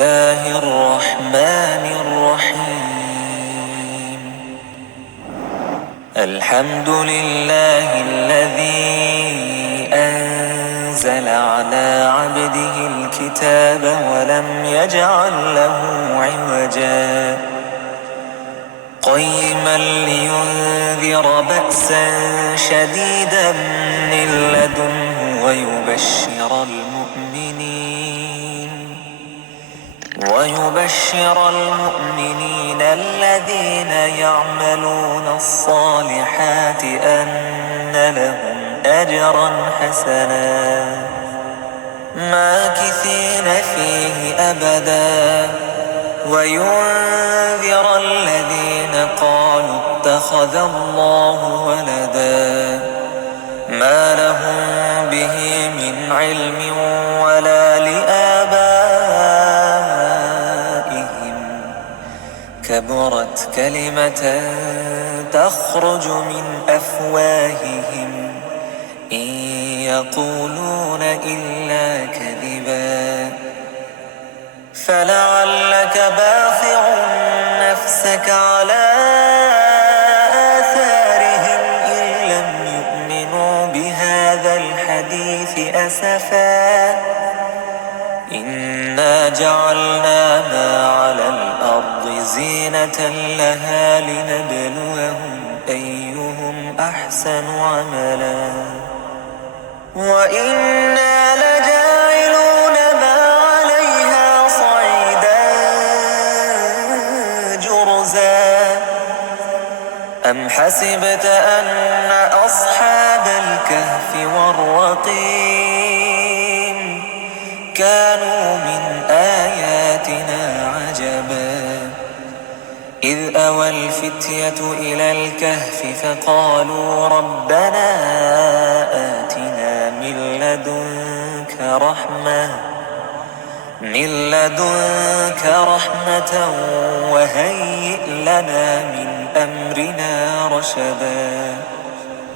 الله الرحمن الرحيم. الحمد لله الذي أنزل على عبده الكتاب ولم يجعل له عوجا قيما لينذر بأسا شديدا من لدنه ويبشر المؤمنين الذين يعملون الصالحات أن لهم أجرا حسنا ماكثين فيه أبدا وينذر الذين قالوا اتخذ الله ولدا ما لهم به من علم ولا لآبائهم كبرت كلمة تخرج من أفواههم إن يقولون إلا كذبا فلعلك باخع نفسك على آثارهم إن لم يؤمنوا بهذا الحديث أسفا إنا جعلنا ما على الأرض زينة لها لنبلوهم أيهم أحسن عملا وإنا لجاعلون ما عليها صعيدا جرزا أم حسبت أن أصحاب الكهف والرقيم كانوا من آياتنا عجبا إذ أوى الفتية إلى الكهف فقالوا ربنا آتنا من لدنك رحمة وهيئ لنا من أمرنا رشدا